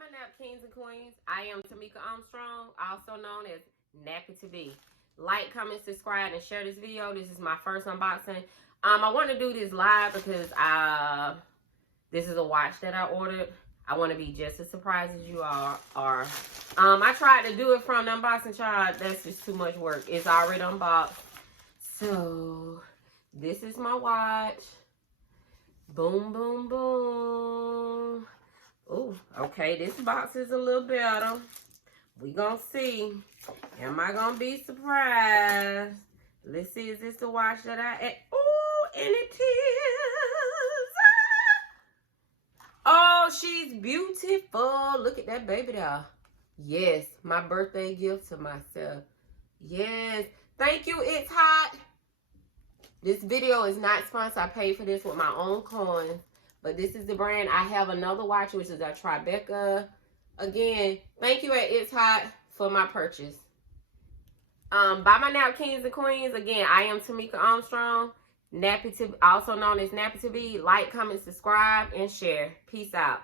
my nap kings and queens. I am Tamika Armstrong, also known as Nappy to Be. Like, comment, subscribe, and share this video. This is my first unboxing. I want to do this live because this is a watch that I ordered. I want to be just as surprised as you all are. I tried to do it from the unboxing chart. That's just too much work. It's already unboxed. So, this is my watch. Boom, boom, boom. Oh, okay, this box is a little better. We gonna see. Am I gonna be surprised? Let's see, is this the watch that oh, and it is. Oh, she's beautiful. Look at that baby doll. Yes, my birthday gift to myself. Yes, thank you, It's Hot. This video is not sponsored. I paid for this with my own coins. But this is the brand. I have another watch, which is a Tribeca. Again, thank you at It's Hot for my purchase. By my nap kings and queens. Again, I am Tamika Armstrong, also known as Nappy to Be. Like, comment, subscribe, and share. Peace out.